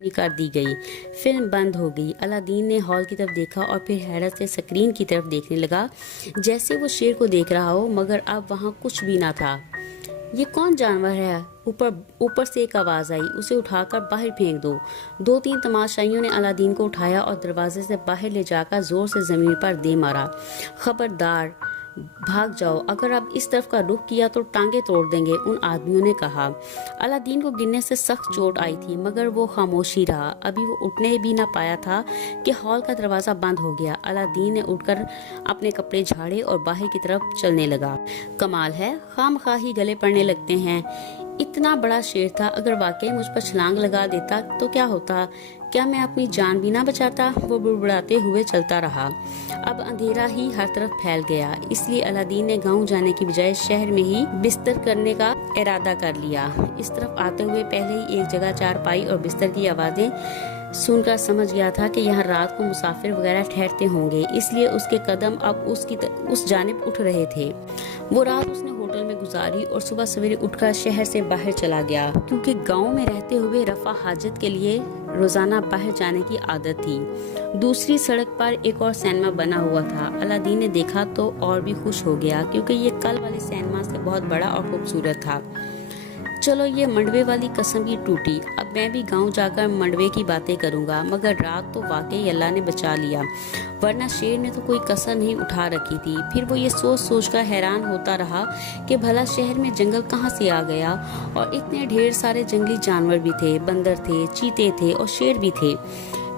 कर दी गई। फिल्म बंद हो गई। अलादीन ने हॉल की तरफ देखा और फिर हैरत से स्क्रीन की तरफ देखने लगा, जैसे वो शेर को देख रहा हो, मगर अब वहाँ कुछ भी ना था। ये कौन जानवर है? ऊपर से एक आवाज आई, उसे उठाकर बाहर फेंक दो। 2-3 तमाशाइयों ने अलादीन को उठाया और दरवाजे से बाहर ले जाकर जोर से जमीन पर दे मारा। खबरदार, भाग जाओ, अगर अब इस तरफ का रुख किया तो टांगे तोड़ देंगे, उन आदमियों ने कहा। अलादीन को गिरने से सख्त चोट आई थी, मगर वो खामोश ही रहा। अभी वो उठने भी ना पाया था कि हॉल का दरवाजा बंद हो गया। अलादीन ने उठकर अपने कपड़े झाड़े और बाहर की तरफ चलने लगा। कमाल है, खामखा ही गले पड़ने लगते हैं। इतना बड़ा शेर था, अगर वाकई मुझ पर छलांग लगा देता तो क्या होता? क्या मैं अपनी जान भी ना बचाता? वो बुड़बुड़ाते हुए चलता रहा। अब अंधेरा ही हर तरफ फैल गया, इसलिए अलादीन ने गांव जाने की बजाय शहर में ही बिस्तर करने का इरादा कर लिया। इस तरफ आते हुए पहले ही एक जगह चारपाई और बिस्तर की आवाजें सुनकर समझ गया था कि यहाँ रात को मुसाफिर वगैरह ठहरते होंगे, इसलिए उसके कदम अब उस जानिब उठ रहे थे। वो रात उसने होटल में गुजारी और सुबह सवेरे उठकर शहर से बाहर चला गया, क्योंकि गांव में रहते हुए रफा हाजत के लिए रोजाना बाहर जाने की आदत थी। दूसरी सड़क पर एक और सिनेमा बना हुआ था। अलादीन ने देखा तो और भी खुश हो गया, क्योंकि ये कल वाले सिनेमा से बहुत बड़ा और खूबसूरत था। चलो, ये मंडवे वाली कसम ही टूटी। अब मैं भी गांव जाकर मंडवे की बातें करूंगा। मगर रात तो वाकई अल्लाह ने बचा लिया, वरना शेर ने तो कोई कसर नहीं उठा रखी थी। फिर वो ये सोच सोच कर हैरान होता रहा कि भला शहर में जंगल कहाँ से आ गया, और इतने ढेर सारे जंगली जानवर भी थे, बंदर थे, चीते थे और शेर भी थे।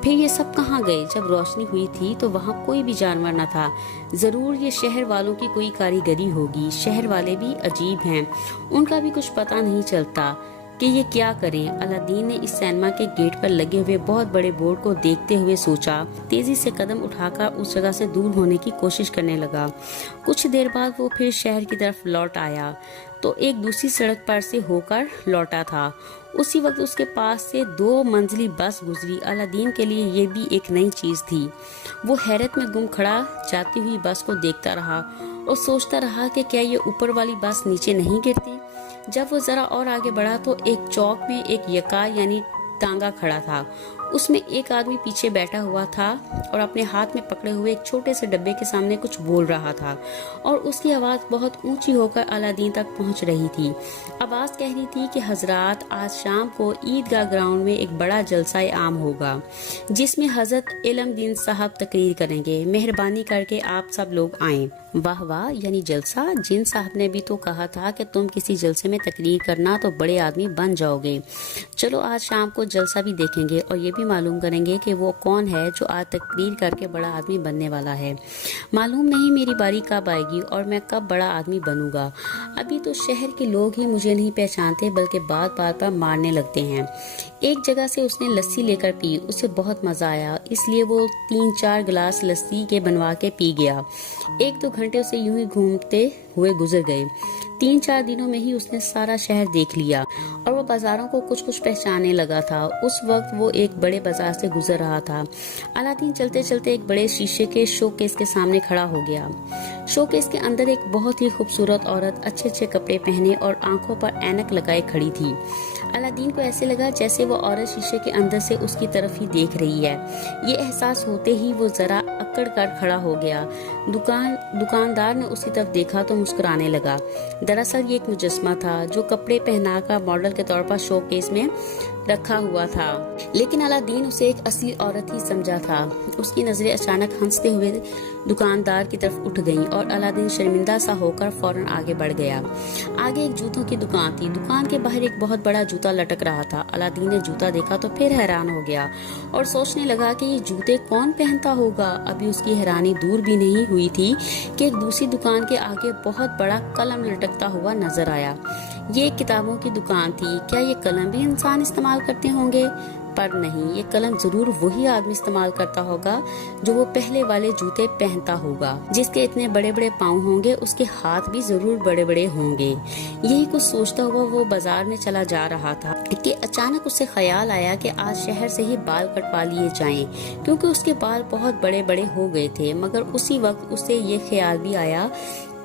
फिर ये सब कहाँ गए? जब रोशनी हुई थी तो वहाँ कोई भी जानवर न था। जरूर ये शहर वालों की कोई कारीगरी होगी। शहर वाले भी अजीब हैं, उनका भी कुछ पता नहीं चलता कि ये क्या करें। अलादीन ने इस सिनेमा के गेट पर लगे हुए बहुत बड़े बोर्ड को देखते हुए सोचा। तेजी से कदम उठाकर उस जगह से दूर होने की कोशिश करने लगा। कुछ देर बाद वो फिर शहर की तरफ लौट आया तो एक दूसरी सड़क पर से होकर लौटा था। उसी वक्त उसके पास से 2 मंजिली बस गुजरी। अलादीन के लिए ये भी एक नई चीज थी। वो हैरत में गुम खड़ा जाती हुई बस को देखता रहा और सोचता रहा कि क्या ये ऊपर वाली बस नीचे नहीं गिरती। जब वो जरा और आगे बढ़ा तो एक चौक में एक यका यानी तांगा खड़ा था। उसमें एक आदमी पीछे बैठा हुआ था और अपने हाथ में पकड़े हुए एक छोटे से डब्बे के सामने कुछ बोल रहा था, और उसकी आवाज बहुत ऊंची होकर अलादीन तक पहुंच रही थी। आवाज कह रही थी कि हजरात, आज शाम को ईदगाह ग्राउंड में एक बड़ा जलसा आम होगा, जिसमें हजरत इल्मदीन साहब तकरीर करेंगे। मेहरबानी करके आप सब लोग आएं। वाह वाह, यानी जलसा? जिन साहब ने भी तो कहा था कि तुम किसी जलसे में तकरीर करना तो बड़े आदमी बन जाओगे। चलो, आज शाम को जलसा भी देखेंगे और ये भी मालूम करेंगे कि वो कौन है जो आज तकरीर करके बड़ा आदमी बनने वाला है। मालूम नहीं मेरी बारी कब आएगी और मैं कब बड़ा आदमी बनूंगा। अभी तो शहर के लोग ही मुझे नहीं पहचानते, बल्कि बात बात पर मारने लगते हैं। एक जगह से उसने लस्सी लेकर पी, उसे बहुत मजा आया, इसलिए वो 3-4 गिलास लस्सी के बनवा के पी गया। 1-2 घंटे उसे यूं ही घूमते हुए गुजर गए। 3-4 दिनों में ही उसने सारा शहर देख लिया और वो बाजारों को कुछ कुछ पहचानने लगा था। उस वक्त वो एक बड़े बाजार से गुजर रहा था। अलादीन चलते चलते एक बड़े शीशे के शोकेस के सामने खड़ा हो गया। शोकेस के अंदर एक बहुत ही खूबसूरत औरत अच्छे अच्छे कपड़े पहने और आंखों पर ऐनक लगाए खड़ी थी। अलादीन को ऐसे लगा जैसे वो औरत शीशे के अंदर से उसकी तरफ ही देख रही है। ये एहसास होते ही वो जरा अकड़ कर खड़ा हो गया। दुकानदार ने उसकी तरफ देखा तो मुस्कुराने लगा। दरअसल ये एक मुजस्मा था जो कपड़े पहनाकर मॉडल के तौर पर शोकेस में रखा हुआ था, लेकिन अलादीन उसे एक असली औरत ही समझा था। उसकी नजरें अचानक हंसते हुए दुकानदार की तरफ उठ गईं और अलादीन शर्मिंदा सा होकर फौरन आगे बढ़ गया। आगे एक जूतों की दुकान थी। दुकान के बाहर एक बहुत बड़ा जूता लटक रहा था। अलादीन ने जूता देखा तो फिर हैरान हो गया और सोचने लगा कि ये जूते कौन पहनता होगा। अभी उसकी हैरानी दूर भी नहीं हुई थी कि एक दूसरी दुकान के आगे बहुत बड़ा कलम लटकता हुआ नजर आया। ये किताबों की दुकान थी। क्या ये कलम भी इंसान इस्तेमाल करते होंगे? पर नहीं, ये कलम जरूर वही आदमी इस्तेमाल करता होगा जो वो पहले वाले जूते पहनता होगा। जिसके इतने बड़े बड़े पाँव होंगे, उसके हाथ भी जरूर बड़े बड़े होंगे। यही कुछ सोचता हुआ वो बाजार में चला जा रहा था कि अचानक उसे ख्याल आया कि आज शहर से ही बाल कटवा लिए जाएं, क्योंकि उसके बाल बहुत बड़े बड़े हो गए थे। मगर उसी वक्त उसे ये ख्याल भी आया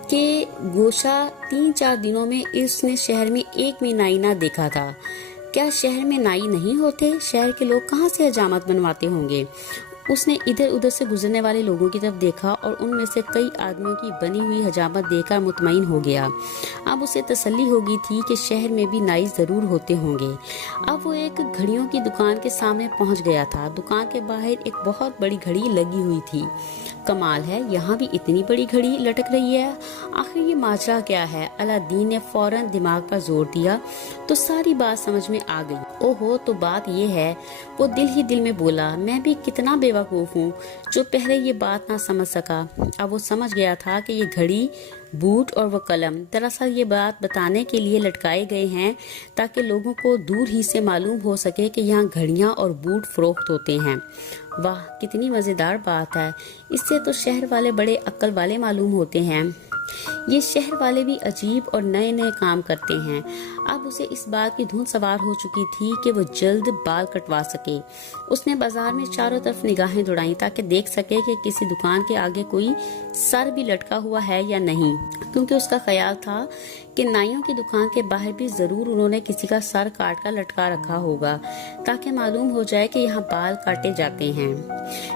कि गोशा 3-4 दिनों में इसने शहर में एक भी नाई ना देखा था। क्या शहर में नाई नहीं होते? शहर के लोग कहाँ से हजामत बनवाते होंगे? उसने इधर उधर से गुजरने वाले लोगों की तरफ देखा और उनमें से कई आदमियों की बनी हुई हजामत देखकर मुतमईन हो गया। अब उसे तसल्ली हो गई थी कि शहर में भी नाई जरूर होते होंगे। अब वो एक घड़ियों की दुकान के सामने पहुंच गया था। दुकान के बाहर एक बहुत बड़ी घड़ी लगी हुई थी। कमाल है, यहाँ भी इतनी बड़ी घड़ी लटक रही है। आखिर ये माजरा क्या है? अलादीन ने फौरन दिमाग पर जोर दिया तो सारी बात समझ में आ गई। ओहो, तो बात ये है। वो दिल ही दिल में बोला, मैं भी कितना बेवकूफ हूँ जो पहले ये बात ना समझ सका। अब वो समझ गया था कि ये घड़ी, बूट और वो कलम दरअसल ये बात बताने के लिए लटकाए गए हैं ताकि लोगों को दूर ही से मालूम हो सके कि यहाँ घड़ियाँ और बूट फरोख्त होते हैं। वाह, कितनी मजेदार बात है। इससे तो शहर वाले बड़े अक्ल वाले मालूम होते हैं। ये शहर वाले भी अजीब और नए नए काम करते हैं। अब उसे इस बात की धुन सवार हो चुकी थी कि वो जल्द बाल कटवा सके। उसने बाजार में चारों तरफ निगाहें दौड़ाई ताकि देख सके कि किसी दुकान के आगे कोई सर भी लटका हुआ है या नहीं, क्योंकि उसका ख्याल था कि नाइयों की दुकान के बाहर भी जरूर उन्होंने किसी का सर काट कर लटका रखा होगा ताकि मालूम हो जाए कि यहाँ बाल काटे जाते हैं।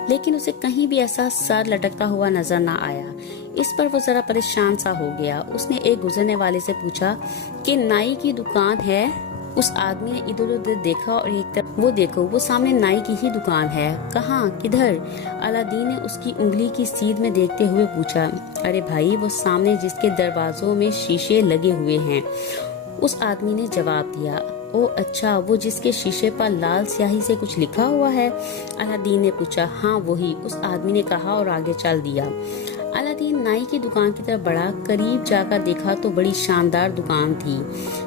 लेकिन उसे कहीं भी ऐसा सर लटकता हुआ नजर न आया। इस पर वो जरा परेशान सा हो गया। उसने एक गुजरने वाले से पूछा कि नाई की दुकान है? उस आदमी ने इधर उधर देखा और एक तरफ, वो देखो, वो सामने नाई की ही दुकान है। कहाँ, किधर? अलादीन ने उसकी उंगली की सीध में देखते हुए पूछा। अरे भाई, वो सामने जिसके दरवाजों में शीशे लगे हुए हैं। उस आदमी ने जवाब दिया। ओ अच्छा, वो जिसके शीशे पर लाल स्याही से कुछ लिखा हुआ है? अलादीन ने पूछा। हाँ वही, उस आदमी ने कहा और आगे चल दिया। अलादीन नाई की दुकान की तरफ बढ़ा। करीब जाकर देखा तो बड़ी शानदार दुकान थी।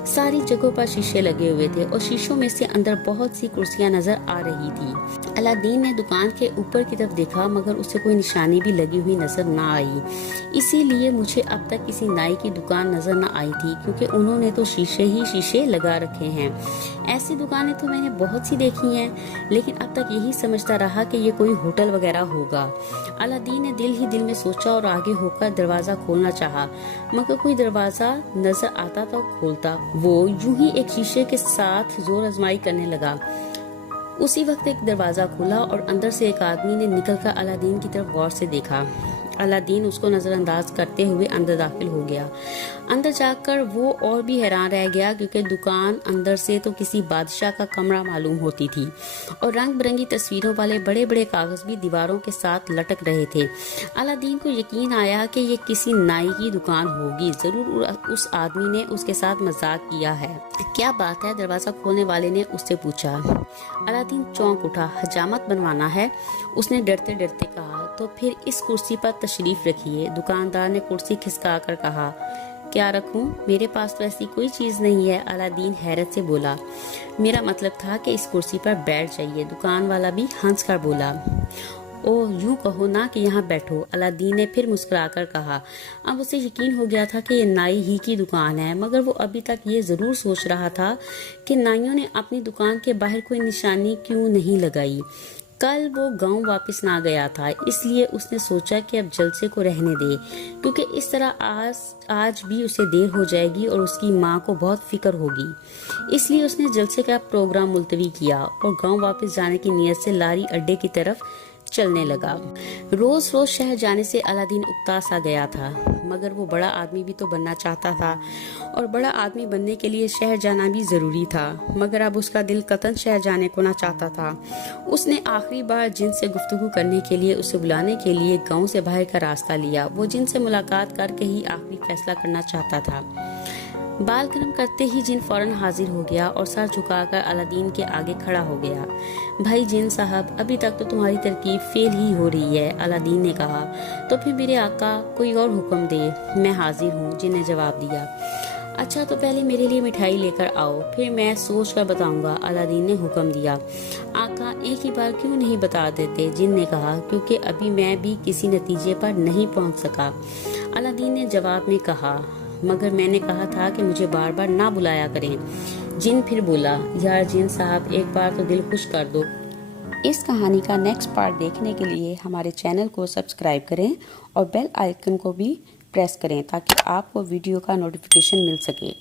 सारी जगहों पर शीशे लगे हुए थे और शीशों में से अंदर बहुत सी कुर्सियां नजर आ रही थी। अलादीन ने दुकान के ऊपर की तरफ देखा मगर उसे कोई निशानी भी लगी हुई नजर न आई। इसीलिए मुझे अब तक किसी नाई की दुकान नजर न आई थी, क्योंकि उन्होंने तो शीशे ही शीशे लगा रखे हैं। ऐसी दुकानें तो मैंने बहुत सी देखी हैं, लेकिन अब तक यही समझता रहा कि ये कोई होटल वगैरह होगा। अलादीन ने दिल ही दिल में सोचा और आगे होकर दरवाजा खोलना चाहा, मगर कोई दरवाजा नजर आता तो खोलता। वो यूं ही एक शीशे के साथ जोर आजमाई करने लगा। उसी वक्त एक दरवाजा खुला और अंदर से एक आदमी ने निकलकर अलादीन की तरफ गौर से देखा। अलादीन उसको नजरअंदाज करते हुए अंदर दाखिल हो गया। अंदर जाकर वो और भी हैरान रह गया, क्योंकि दुकान अंदर से तो किसी बादशाह का कमरा मालूम होती थी और रंग बिरंगी तस्वीरों वाले बड़े बड़े कागज भी दीवारों के साथ लटक रहे थे। अलादीन को यकीन आया कि ये किसी नाई की दुकान होगी। जरूर उस आदमी ने उसके साथ मजाक किया है। क्या बात है? दरवाजा खोलने वाले ने उससे पूछा। अलादीन चौंक उठा। हजामत बनवाना है? उसने डरते डरते कहा। तो फिर इस कुर्सी पर तशरीफ रखिए। दुकानदार ने कुर्सी खिसका कर कहा। क्या रखूं? मेरे पास तो ऐसी कोई चीज नहीं है। अलादीन हैरत से बोला। मेरा मतलब था कि इस कुर्सी पर बैठ जाइए। दुकान वाला भी हंस कर बोला। ओह, यूं कहो ना कि यहाँ बैठो। अलादीन ने फिर मुस्कुराकर कहा। अब उसे यकीन हो गया था कि ये नाई ही की दुकान है, मगर वो अभी तक ये जरूर सोच रहा था कि नाइयों ने अपनी दुकान के बाहर कोई निशानी क्यों नहीं लगाई। कल वो गांव वापस ना गया था, इसलिए उसने सोचा कि अब जलसे को रहने दे, क्योंकि इस तरह आज भी उसे देर हो जाएगी और उसकी माँ को बहुत फिक्र होगी। इसलिए उसने जलसे का प्रोग्राम मुलतवी किया और गांव वापस जाने की नीयत से लारी अड्डे की तरफ चलने लगा। रोज रोज शहर जाने से अलादीन उकता सा गया था, मगर वो बड़ा आदमी भी तो बनना चाहता था और बड़ा आदमी बनने के लिए शहर जाना भी जरूरी था। मगर अब उसका दिल कतन शहर जाने को ना चाहता था। उसने आखिरी बार जिन से गुफ्तगू करने के लिए उसे बुलाने के लिए गांव से बाहर का रास्ता लिया। वो जिन से मुलाकात करके ही आखिरी फैसला करना चाहता था। बाल गर्म करते ही जिन फौरन हाजिर हो गया और सर झुकाकर अलादीन के आगे खड़ा हो गया। भाई जिन साहब, अभी तक तो तुम्हारी तरकीब फेल ही हो रही है। अलादीन ने कहा। तो फिर मेरे आका कोई और हुक्म दे, मैं हाजिर हूँ, जिन ने जवाब दिया। अच्छा, तो पहले मेरे लिए मिठाई लेकर आओ, फिर मैं सोच कर बताऊंगा। अलादीन ने हुक्म दिया। आका एक ही बार क्यों नहीं बता देते? जिन ने कहा। क्योंकि अभी मैं भी किसी नतीजे पर नहीं पहुंच सका। अलादीन ने जवाब में कहा। मगर मैंने कहा था कि मुझे बार बार ना बुलाया करें। जिन फिर बोला। यार जिन साहब, एक बार तो दिल खुश कर दो। इस कहानी का नेक्स्ट पार्ट देखने के लिए हमारे चैनल को सब्सक्राइब करें और बेल आइकन को भी प्रेस करें ताकि आपको वीडियो का नोटिफिकेशन मिल सके।